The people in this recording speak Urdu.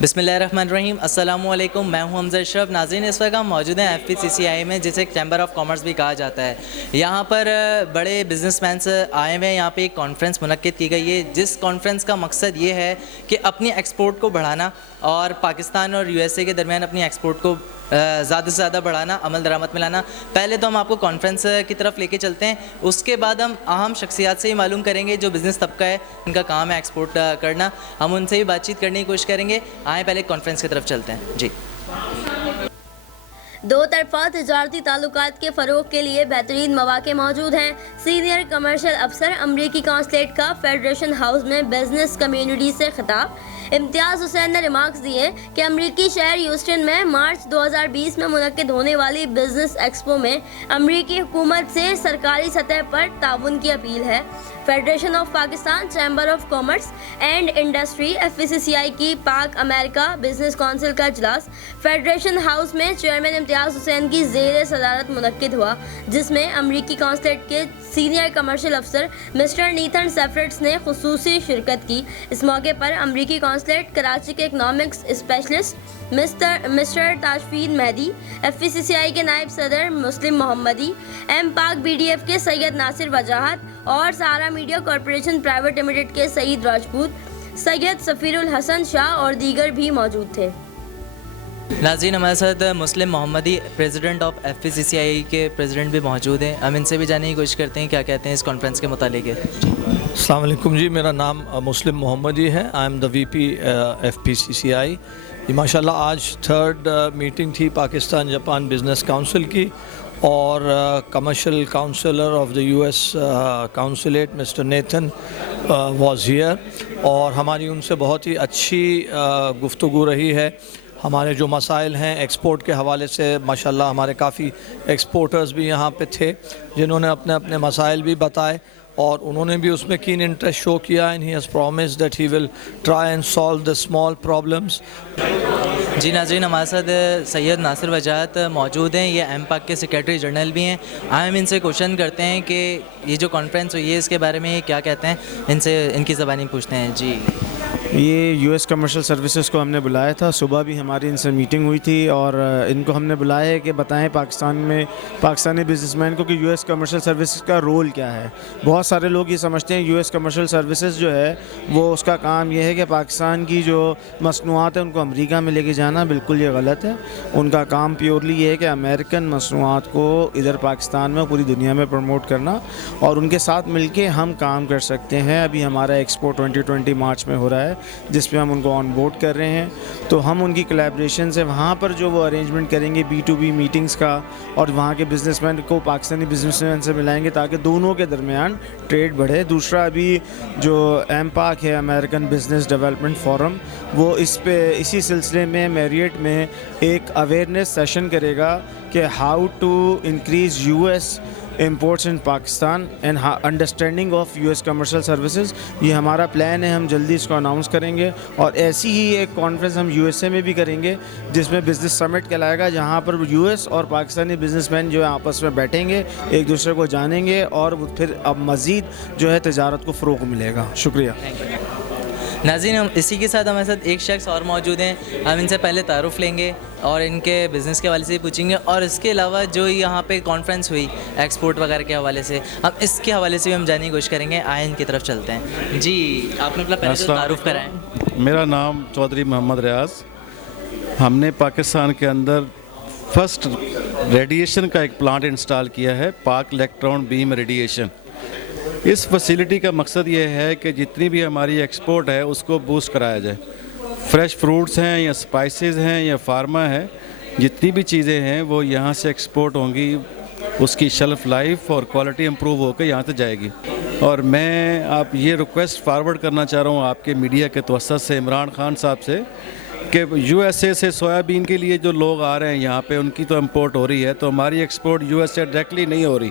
بسم اللہ الرحمن الرحیم. السلام علیکم. میں ہوں حمزہ اشرف. ناظرین, اس وقت ہم موجود ہیں FPCCI میں, جسے چیمبر آف کامرس بھی کہا جاتا ہے. یہاں پر بڑے بزنس مینس آئے ہوئے ہیں. یہاں پہ ایک کانفرنس منعقد کی گئی ہے, جس کانفرنس کا مقصد یہ ہے کہ اپنی ایکسپورٹ کو بڑھانا اور پاکستان اور USA کے درمیان اپنی ایکسپورٹ کو زیادہ سے زیادہ بڑھانا, عمل درآمد میں لانا. پہلے تو ہم آپ کو کانفرنس کی طرف لے کے چلتے ہیں, اس کے بعد ہم اہم شخصیات سے ہی معلوم کریں گے جو بزنس طبقہ ہے, ان کا کام ہے ایکسپورٹ کرنا. ہم ان سے بھی بات چیت کرنے کی کوشش کریں گے. آئیں پہلے کانفرنس کی طرف چلتے ہیں. جی, دو طرفہ تجارتی تعلقات کے فروغ کے لیے بہترین مواقع موجود ہیں. سینئر کمرشل افسر, امریکی کانسلیٹ کا فیڈریشن ہاؤس میں بزنس کمیونٹی سے خطاب. امتیاز حسین نے ریمارکس دیے کہ امریکی شہر ہیوسٹن میں مارچ 2020 میں منعقد ہونے والی بزنس ایکسپو میں امریکی حکومت سے سرکاری سطح پر تعاون کی اپیل ہے. Federation of Pakistan chamber of commerce and industry FPCCI کی پاک امریکہ بزنس کونسل کا اجلاس فیڈریشن ہاؤس میں چیئرمین امتیاز حسین کی زیر صدارت منعقد ہوا, جس میں امریکی کانسلیٹ کے سینئر کمرشل افسر مسٹر نیتھن سیفرٹس نے خصوصی شرکت کی. اس موقع پر امریکی کانسلیٹ کراچی کے اکنامکس اسپیشلسٹ مسٹر تاشفین مہدی, FPCCI کے نائب صدر مسلم محمدی, پاک BDF کے سید ناصر وجاہت اور سہارا میڈیا کارپوریشن پرائیویٹ لمیٹڈ کے سعید راجپوت, سید سفیر الحسن شاہ اور دیگر بھی موجود تھے. ناظرین, ہمارے ساتھ مسلم محمدی پریزیڈنٹ آف FPCCI کے پریزیڈنٹ بھی موجود ہیں. ہم ان سے بھی جاننے کی کوشش کرتے ہیں کیا کہتے ہیں اس کانفرنس کے متعلق. السلام علیکم جی, میرا نام مسلم محمدی ہے. I am the VP FPCCI. ماشاء اللہ آج 3rd میٹنگ تھی پاکستان جاپان بزنس کونسل کی, اور commercial counsellor of the US consulate mister Nathan was here, اور ہماری ان سے بہت ہی اچھی گفتگو رہی ہے. ہمارے جو مسائل ہیں ایکسپورٹ کے حوالے سے, ماشاءاللہ ہمارے کافی ایکسپورٹرز بھی یہاں پہ تھے جنہوں نے اپنے اپنے مسائل بھی بتائے, اور انہوں نے بھی اس میں کین انٹرسٹ شو کیا. And he has promised that he will try and solve the small problems. جی ناظرین, ہمارے ساتھ سید ناصر وجاہت موجود ہیں, یہ پاک کے سیکریٹری جنرل بھی ہیں. ہم ان سے کوشچن کرتے ہیں کہ یہ جو کانفرنس ہوئی ہے اس کے بارے میں کیا کہتے ہیں, ان سے ان کی زبانی پوچھتے ہیں. جی, یہ US کمرشل سروسز کو ہم نے بلایا تھا. صبح بھی ہماری ان سے میٹنگ ہوئی تھی, اور ان کو ہم نے بلایا ہے کہ بتائیں پاکستان میں پاکستانی بزنس مین کو کہ US کمرشل سروسز کا رول کیا ہے. بہت سارے لوگ یہ سمجھتے ہیں US کمرشل سروسز جو ہے وہ اس کا کام یہ ہے کہ پاکستان کی جو مصنوعات ہیں ان کو امریکہ میں لے کے جانا. بالکل یہ غلط ہے. ان کا کام پیورلی یہ ہے کہ امریکن مصنوعات کو ادھر پاکستان میں پوری دنیا میں پروموٹ کرنا, اور ان کے ساتھ مل کے ہم کام کر سکتے ہیں. ابھی ہمارا ایکسپو 2020 مارچ میں ہو رہا ہے, جس پہ ہم ان کو آن بورڈ کر رہے ہیں. تو ہم ان کی کولیبریشن سے وہاں پر جو وہ ارینجمنٹ کریں گے B2B میٹنگز کا, اور وہاں کے بزنس مین کو پاکستانی بزنس مین سے ملائیں گے تاکہ دونوں کے درمیان ٹریڈ بڑھے. دوسرا ابھی جو پاک ہے امریکن بزنس ڈیولپمنٹ فورم, وہ اسی سلسلے میں میریٹ میں ایک اویئرنیس سیشن کرے گا کہ how to increase US imports in Pakistan and understanding of US commercial services. یہ ہمارا پلان ہے, ہم جلدی اس کو اناؤنس کریں گے. اور ایسی ہی ایک کانفرنس ہم USA میں بھی کریں گے جس میں بزنس سمٹ کہلائے گا, جہاں پر US اور پاکستانی بزنس مین جو ہے آپس میں بیٹھیں گے, ایک دوسرے کو جانیں گے, اور پھر اب مزید جو ہے تجارت کو فروغ ملے گا. شکریہ. ناظرین, ہم اسی کے ساتھ ہمارے ساتھ ایک شخص اور موجود ہیں. ہم ان سے پہلے تعارف لیں گے اور ان کے بزنس کے حوالے سے پوچھیں گے, اور اس کے علاوہ جو یہاں پہ کانفرنس ہوئی ایکسپورٹ وغیرہ کے حوالے سے, ہم اس کے حوالے سے بھی ہم جاننے کی کوشش کریں گے. آئیں ان کی طرف چلتے ہیں. جی, آپ نے اپنا پہلے تعارف کرائیں. میرا نام چودھری محمد ریاض. ہم نے پاکستان کے اندر فرسٹ ریڈیشن کا ایک پلانٹ انسٹال کیا ہے, پاک الیکٹران بیم ریڈیشن. اس فیسیلٹی کا مقصد یہ ہے کہ جتنی بھی ہماری ایکسپورٹ ہے اس کو بوسٹ کرایا جائے. فریش فروٹس ہیں یا سپائسز ہیں یا فارما ہے, جتنی بھی چیزیں ہیں وہ یہاں سے ایکسپورٹ ہوں گی, اس کی شیلف لائف اور کوالٹی امپروو ہو کے یہاں سے جائے گی. اور میں آپ یہ ریکویسٹ فارورڈ کرنا چاہ رہا ہوں آپ کے میڈیا کے توسط سے عمران خان صاحب سے کہ USA سے سویابین کے لیے جو لوگ آ رہے ہیں یہاں پہ, ان کی تو امپورٹ ہو رہی ہے, تو ہماری ایکسپورٹ USA سے ڈائریکٹلی نہیں ہو رہی.